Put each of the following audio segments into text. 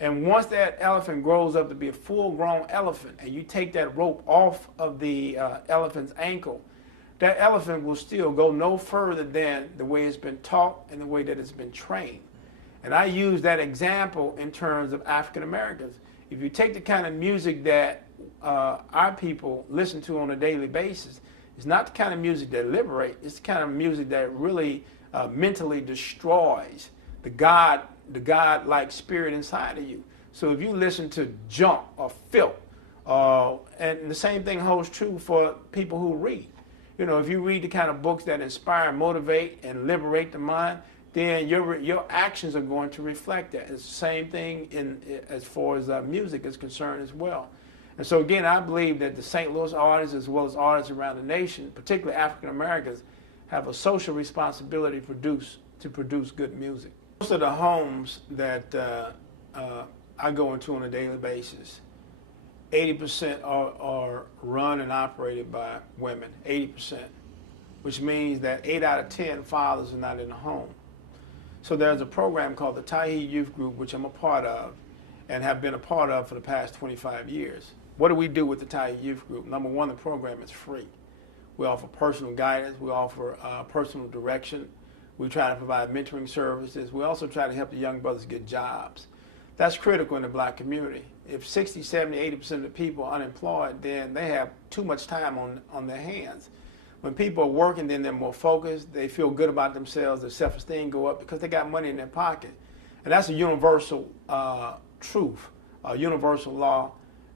And once that elephant grows up to be a full-grown elephant, and you take that rope off of the elephant's ankle, that elephant will still go no further than the way it's been taught and the way that it's been trained. And I use that example in terms of African Americans. If you take the kind of music that our people listen to on a daily basis, it's not the kind of music that liberates, it's the kind of music that really mentally destroys the God-like spirit inside of you. So if you listen to junk or filth, and the same thing holds true for people who read. You know, if you read the kind of books that inspire, motivate, and liberate the mind, then your actions are going to reflect that. It's the same thing as far as music is concerned as well. And so again, I believe that the St. Louis artists, as well as artists around the nation, particularly African Americans, have a social responsibility to produce good music. Most of the homes that I go into on a daily basis, 80% are run and operated by women, 80%, which means that 8 out of 10 fathers are not in the home. So there's a program called the Tahi Youth Group, which I'm a part of and have been a part of for the past 25 years. What do we do with the Tahi Youth Group? Number one, the program is free. We offer personal guidance. We offer personal direction. We try to provide mentoring services. We also try to help the young brothers get jobs. That's critical in the black community. If 60, 70, 80% of the people are unemployed, then they have too much time on their hands. When people are working, then they're more focused. They feel good about themselves. Their self-esteem go up because they got money in their pocket. And that's a universal truth, a universal law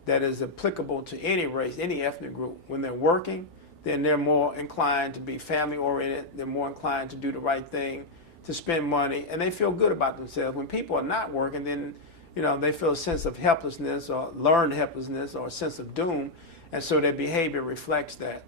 that is applicable to any race, any ethnic group. When they're working, then they're more inclined to be family-oriented. They're more inclined to do the right thing, to spend money, and they feel good about themselves. When people are not working, then they feel a sense of helplessness or learned helplessness or a sense of doom, and so their behavior reflects that.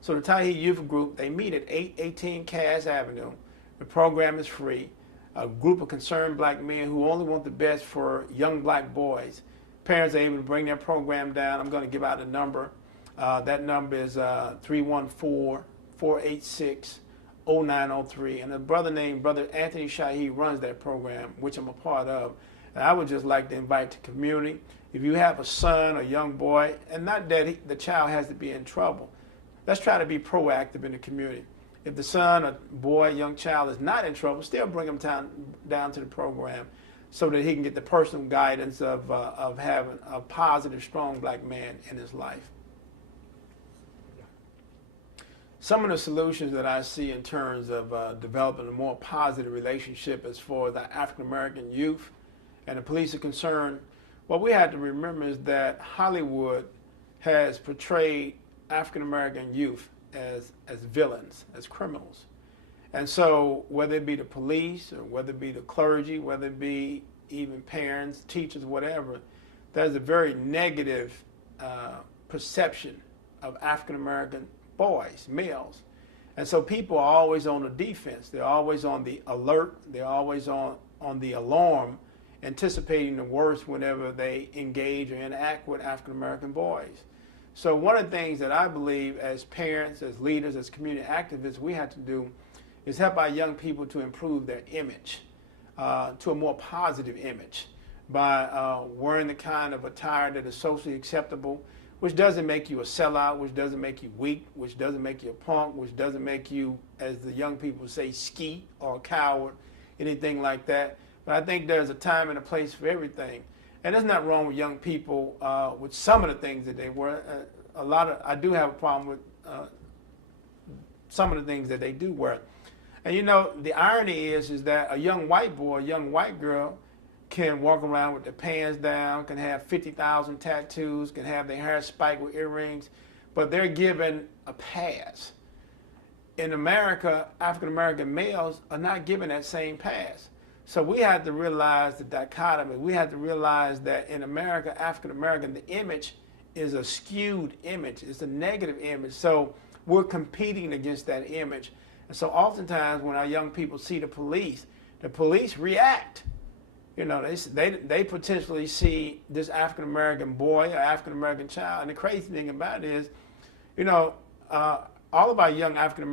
So the Tahi Youth Group, they meet at 818 Cass Avenue. The program is free. A group of concerned black men who only want the best for young black boys. Parents are able to bring their program down. I'm going to give out a number. That number is 314-486-0903. And a brother named Brother Anthony Shahi runs that program, which I'm a part of. And I would just like to invite the community, if you have a son or young boy, and not that the child has to be in trouble, let's try to be proactive in the community. If the son or boy, young child is not in trouble, still bring him down to the program so that he can get the personal guidance of having a positive, strong black man in his life. Some of the solutions that I see in terms of developing a more positive relationship as far as the African-American youth and the police are concerned, what we have to remember is that Hollywood has portrayed African-American youth as villains, as criminals. And so whether it be the police or whether it be the clergy, whether it be even parents, teachers, whatever, there's a very negative perception of African-American boys, males. And so people are always on the defense. They're always on the alert. They're always on the alarm, anticipating the worst whenever they engage or interact with African-American boys. So one of the things that I believe as parents, as leaders, as community activists, we have to do is help our young people to improve their image, to a more positive image by wearing the kind of attire that is socially acceptable, which doesn't make you a sellout, which doesn't make you weak, which doesn't make you a punk, which doesn't make you, as the young people say, skeet or a coward, anything like that. But I think there's a time and a place for everything. And there's nothing wrong with young people with some of the things that they wear. I do have a problem with some of the things that they do wear. And the irony is that a young white boy, a young white girl can walk around with their pants down, can have 50,000 tattoos, can have their hair spiked with earrings, but they're given a pass. In America, African-American males are not given that same pass. So we have to realize the dichotomy. We have to realize that in America, African-American, the image is a skewed image. It's a negative image. So we're competing against that image. And so oftentimes when our young people see the police react. They potentially see this African-American boy or African-American child. And the crazy thing about it is, all of our young African-Americans